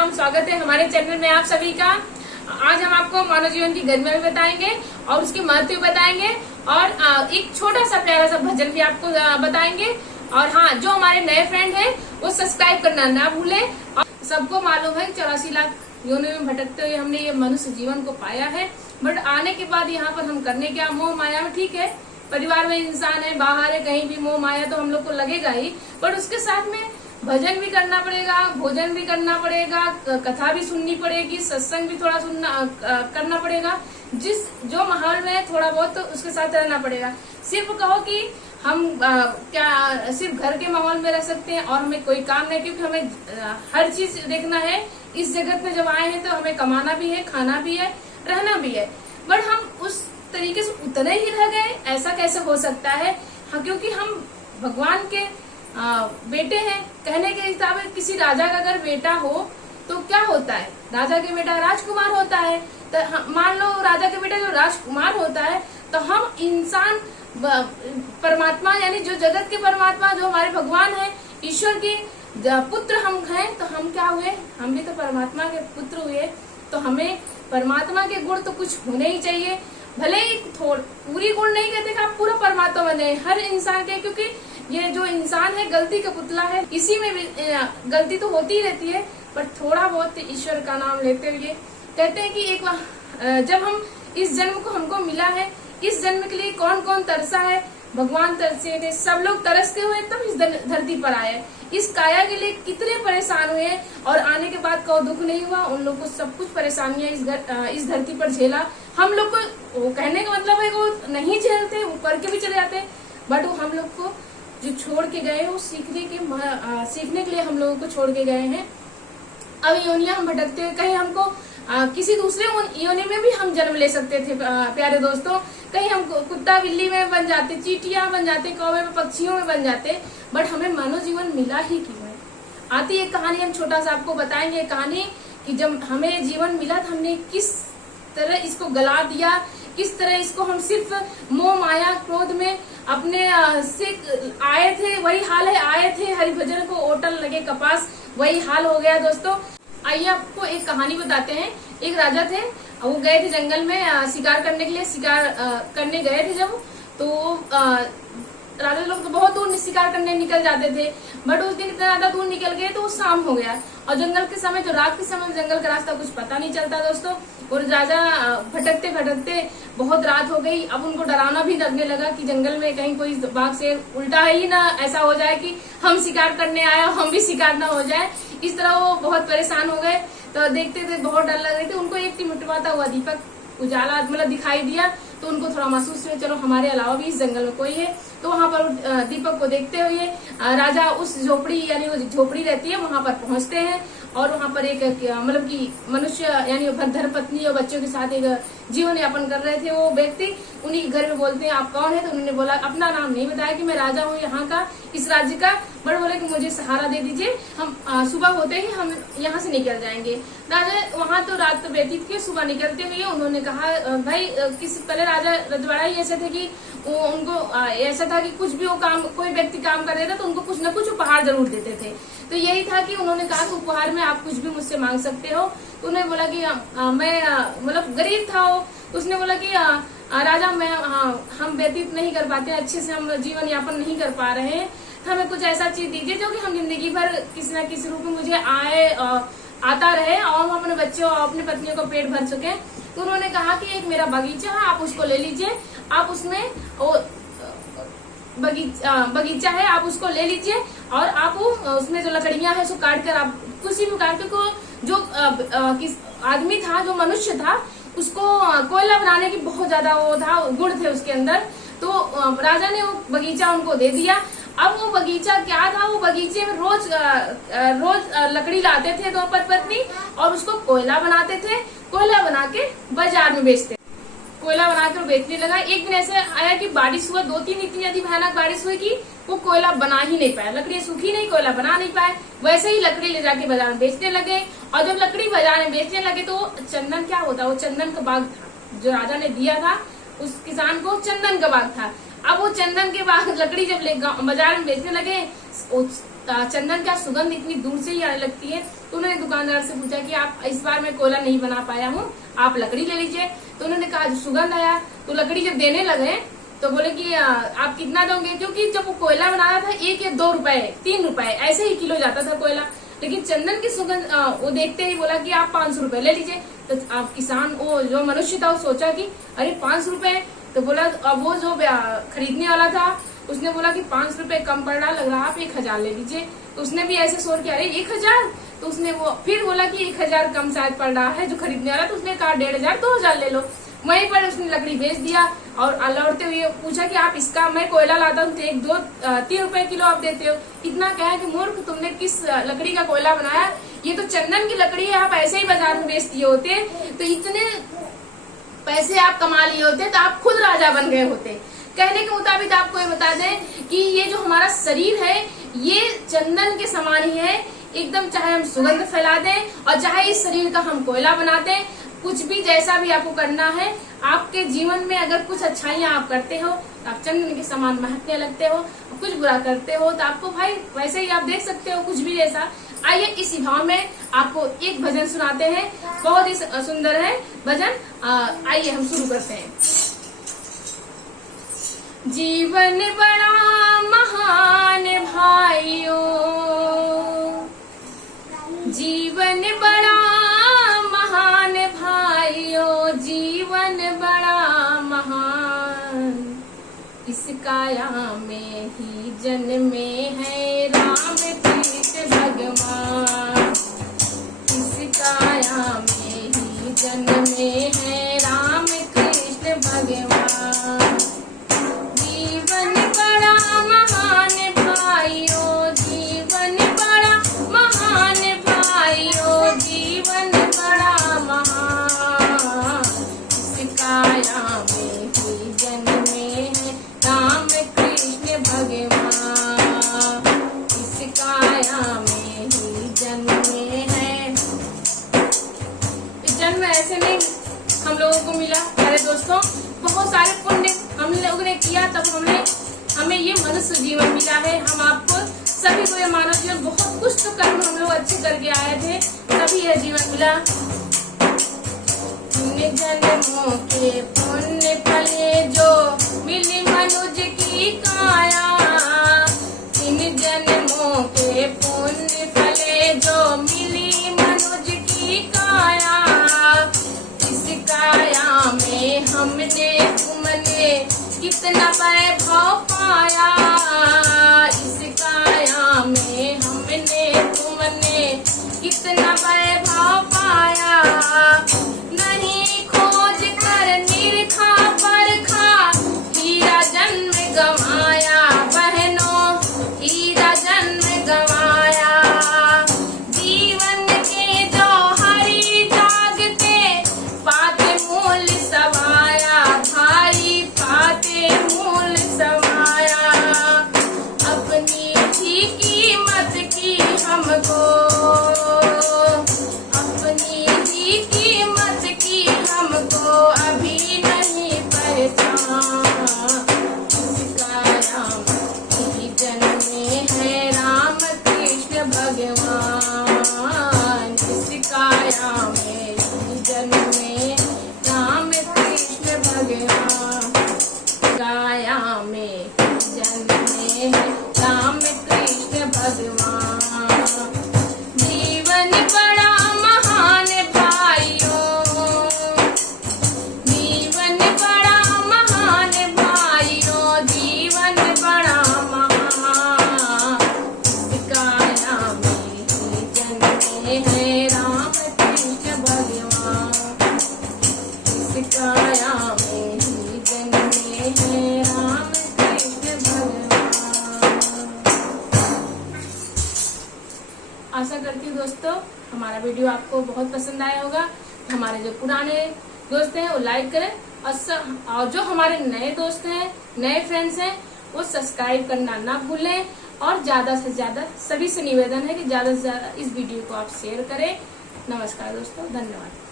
राम। स्वागत है हमारे चैनल में आप सभी का। आज हम आपको मानव जीवन की गरिमा भी बताएंगे और उसके महत्व भी बताएंगे और एक छोटा सा प्यारा सा भजन भी आपको बताएंगे। और हाँ, जो हमारे नए फ्रेंड हैं वो सब्सक्राइब करना ना भूलें। और सबको मालूम है 84 लाख योनि में भटकते हुए हमने ये मनुष्य जीवन को पाया है, बट आने के बाद यहाँ पर हम करने क्या, मोह माया में। ठीक है, परिवार में इंसान है, बाहर है, कहीं भी मोह माया तो हम लोग को लगेगा ही, बट उसके साथ में भजन भी करना पड़ेगा, भोजन भी करना पड़ेगा, कथा भी सुननी पड़ेगी, सत्संग भी थोड़ा करना पड़ेगा। जो माहौल में थोड़ा बहुत तो उसके साथ रहना पड़ेगा। सिर्फ कहो कि हम क्या सिर्फ घर के माहौल में रह सकते हैं और हमें कोई काम नहीं, क्योंकि हमें हर चीज देखना है। इस जगत में जब आए हैं तो हमें कमाना भी है, खाना भी है, रहना भी है, बट हम उस तरीके से उतने ही रह गए, ऐसा कैसे हो सकता है। हाँ, क्योंकि हम भगवान के बेटे हैं। कहने के हिसाब से किसी राजा का अगर बेटा हो तो क्या होता है, राजा के बेटा राजकुमार होता है। तो मान लो राजा के बेटा जो राजकुमार होता है, तो हम इंसान परमात्मा यानी जो जगत के परमात्मा, जो हमारे भगवान है, ईश्वर के पुत्र हम हैं, तो हम क्या हुए, हम भी तो परमात्मा के पुत्र हुए। तो हमें परमात्मा के गुण तो कुछ होने ही चाहिए। भले ही पूरी गुण नहीं कहते कि आप पूरा परमात्मा बने हर इंसान के, क्योंकि ये जो इंसान है गलती का पुतला है, इसी में भी गलती तो होती ही रहती है, पर थोड़ा बहुत ईश्वर का नाम लेते हुए कहते हैं कि एक जब हम इस जन्म को हमको मिला है, इस जन्म के लिए कौन कौन तरसा है, भगवान तरसे थे, सब लोग तरसते हुए तब इस धरती पर आए। इस काया के लिए कितने परेशान हुए और आने के बाद को दुख नहीं हुआ। उन लोग को सब कुछ परेशानियां इस धरती पर झेला। हम लोग को वो कहने का मतलब है वो नहीं झेलते, वो करके भी चले जाते, बट वो हम लोग को जो छोड़ के गए वो सीखने के लिए हम लोगों को छोड़ के गए हैं। अब योनियां हम भटकते हुए कहीं हमको किसी दूसरे योनि में भी हम जन्म ले सकते थे प्यारे दोस्तों। कहीं हम कुत्ता बिल्ली में बन जाते, चींटियां बन जाते, कौवे में, पक्षियों में बन जाते, बट हमें मानव जीवन मिला ही क्यों है। आती एक कहानी हम छोटा सा आपको बताएंगे, कहानी कि जब हमें जीवन मिला था हमने किस तरह इसको गला दिया, किस तरह इसको हम सिर्फ मोह माया क्रोध में अपने से आए थे। वही हाल है, आए थे हरिभजन को ओटल लगे कपास, वही हाल हो गया दोस्तों। आइए आपको एक कहानी बताते हैं। एक राजा थे, वो गए थे जंगल में शिकार करने के लिए। शिकार करने गए थे जब, तो राजा लोग तो बहुत दूर शिकार करने निकल जाते थे, बट उस दिन इतना ज्यादा दूर निकल गए तो वो शाम हो गया। और जंगल के समय, जो रात के समय जंगल का रास्ता कुछ पता नहीं चलता दोस्तों। और राजा भटकते भटकते बहुत रात हो गई। अब उनको डराना भी लगने लगा कि जंगल में कहीं कोई बाघ से उल्टा ही ना ऐसा हो जाए कि हम शिकार करने आए और हम भी शिकार ना हो जाए। इस तरह वो बहुत परेशान हो गए। तो देखते थे, बहुत डर लग रहे थे उनको। एक टिमटिमाता हुआ दीपक उजाला मतलब दिखाई दिया, तो उनको थोड़ा महसूस हुआ चलो हमारे अलावा भी इस जंगल में कोई है। तो वहां पर दीपक को देखते हुए राजा उस झोपड़ी यानी वो झोपड़ी रहती है वहां पर पहुंचते हैं। और वहां पर एक मतलब कि मनुष्य यानी धर्मपत्नी और बच्चों के साथ एक जीवन यापन कर रहे थे वो व्यक्ति। उन्हीं के घर में बोलते हैं आप कौन है, तो उन्होंने बोला, अपना नाम नहीं बताया कि मैं राजा हूँ यहाँ का, इस राज्य का, बट बोले कि मुझे सहारा दे दीजिए, हम सुबह होते ही हम यहाँ से निकल जाएंगे। राजा वहाँ तो रात व्यतीत के सुबह निकलते हुए उन्होंने कहा भाई पहले राजा रजवाड़ा ही ऐसे थे कि उनको ऐसा था कि कुछ भी वो काम, कोई व्यक्ति काम कर रहे थे तो उनको कुछ न कुछ उपहार जरूर देते थे। तो यही था कि उन्होंने कहा कि उपहार में आप कुछ भी मुझसे मांग सकते हो। तो उन्होंने बोला कि मैं मतलब गरीब था वो। उसने बोला कि राजा मैं हम व्यतीत नहीं कर पाते, अच्छे से हम जीवन यापन नहीं कर पा रहे हैं, तो हमें कुछ ऐसा चीज दीजिए जो कि हम जिंदगी भर किसी न किसी रूप में मुझे आता रहे और हम अपने बच्चों और अपनी पत्नियों को पेट भर सके। तो उन्होंने कहा कि एक मेरा बगीचा है, आप उसको ले लीजिए, आप उसमें बगीचा है, आप उसको ले लीजिए और आप उसमें जो लकड़ियां है उसको काट कर आप किसी भी काट कर, जो आदमी था, जो मनुष्य था, उसको कोयला बनाने की बहुत ज्यादा वो था, गुण थे उसके अंदर। तो राजा ने वो बगीचा उनको दे दिया। अब वो बगीचा क्या था, वो बगीचे में रोज लकड़ी लाते थे दो पत्नी और उसको कोयला बनाते थे। कोयला बना के बाजार में बेचते, कोयला बनाकर बेचने लगा। एक दिन ऐसे आया कि बारिश हुआ, 2-3 इतनी ज्यादा भयानक बारिश हुई कि वो कोयला बना ही नहीं पाया, लकड़ी सूखी नहीं, कोयला बना नहीं पाए। वैसे ही लकड़ी ले जाके बाजार में बेचने लगे। और जब लकड़ी बाजार में बेचने लगे तो चंदन क्या होता है, वो चंदन का बाग था जो राजा ने दिया था उस किसान को, चंदन का बाग था। अब वो चंदन के बाग लकड़ी जब बाजार में बेचने लगे, चंदन का सुगंध इतनी दूर से ही आने लगती है। तो उन्होंने दुकानदार से पूछा कि आप इस बार मैं कोयला नहीं बना पाया हूँ, आप लकड़ी ले लीजिए। तो उन्होंने कहा सुगंध आया। तो लकड़ी जब देने लगे तो बोले कि आप कितना दोगे, क्योंकि जब वो कोयला बनाना था 1 या 2 रुपए 3 रुपए ऐसे ही किलो जाता था कोयला। लेकिन चंदन की सुगंध वो देखते ही बोला कि आप 500 रुपए ले लीजिए। तो आप किसान वो जो मनुष्य था वो सोचा कि अरे 500 रुपए, तो बोला अब वो जो खरीदने वाला था उसने बोला कि 500 रुपए कम पड़ रहा लग रहा, आप 1000 ले लीजिए। तो उसने भी ऐसे सोच के अरे 1000, तो उसने वो फिर बोला कि 1000 कम शायद पड़ रहा है जो खरीदने वाला, तो उसने कहा 1500 2000 ले लो। वहीं पर उसने लकड़ी बेच दिया और लौटते हुए पूछा कि आप इसका मैं कोयला लाता हूँ 3 रुपए किलो आप देते हो। इतना कहा कि मूर्ख तुमने किस लकड़ी का कोयला बनाया, ये तो चंदन की लकड़ी है, आप ऐसे ही बाजार में बेच दिए होते तो इतने पैसे आप कमा लिए होते तो आप खुद राजा बन गए होते। कहने के मुताबिक आपको ये बता दें कि ये जो हमारा शरीर है ये चंदन के समान ही है एकदम, चाहे हम सुगंध फैला दें और चाहे इस शरीर का हम कोयला बना दें, कुछ भी जैसा भी आपको करना है, आपके जीवन में अगर कुछ अच्छाइयां आप करते हो तो आप चंदन के समान महकने लगते हो, कुछ बुरा करते हो तो आपको भाई वैसे ही आप देख सकते हो कुछ भी ऐसा। आइए इसी भाव में आपको एक भजन सुनाते हैं, बहुत ही सुंदर है भजन। आइए हम शुरू करते हैं। जीवन बड़ा महान भाइयों, जीवन बड़ा महान भाइयों, जीवन बड़ा महान, इस काया में ही जन्मे है राम कृष्ण भगवान, इस काया में ही जन्मे है राम कृष्ण भगवान। जीवन बड़ा महान भाइयों, जीवन बड़ा महान भाइयों, जीवन बड़ा महान, इस काया में ही जन्मे है राम कृष्ण भगवान, इस काया में ही जन्मे है। जन्म ऐसे नहीं हम लोगों को मिला, अरे दोस्तों बहुत सारे पुण्य हम लोगों ने किया तब हमें ये मनुष्य जीवन मिला है। हम आपको सभी को ये मानव जीवन, बहुत कुछ तो कर्म हम लोग अच्छे करके आए थे तभी यह जीवन मिला। जन्मों के पुण्य फले जो मिली मनुज की काया, इन जन्मों के पुण्य फले जो मिली मनुज की काया, इस काया में हमने तुमने कितना वैभव पाया, इस काया में हमने तुमने कितना वैभव पाया, नहीं खोज कर निरखा परखा, हीरा जन्म गंवाया बहनों, हीरा जन्म गंवाया। जीवन के जो हरि जागते पाते मूल समाया, भाई पाते मूल समाया, अपनी ही कीमत की हमको, अपनी ही कीमत की हमको अभी नहीं पहचान, इस काया में ही जन्मे है राम कृष्ण भगवान, इस काया में ही जन्मे राम कृष्ण भगवान, काया में जन्मे है राम कृष्ण भगवान। जीवन बड़ा महान भाइयों, जीवन बड़ा महान भाइयों, जीवन बड़ा महान, इस काया में ही जन्मे है राम कृष्ण भगवान, इस काया में ही जन्मे है राम कृष्ण भगवान। आशा करती हूँ दोस्तों हमारा वीडियो आपको बहुत पसंद आया होगा। हमारे जो पुराने दोस्त हैं वो लाइक करें और जो हमारे नए दोस्त हैं, नए फ्रेंड्स हैं, वो सब्सक्राइब करना ना भूलें। और ज्यादा से ज्यादा सभी से निवेदन है कि ज्यादा से ज्यादा इस वीडियो को आप शेयर करें। नमस्कार दोस्तों, धन्यवाद।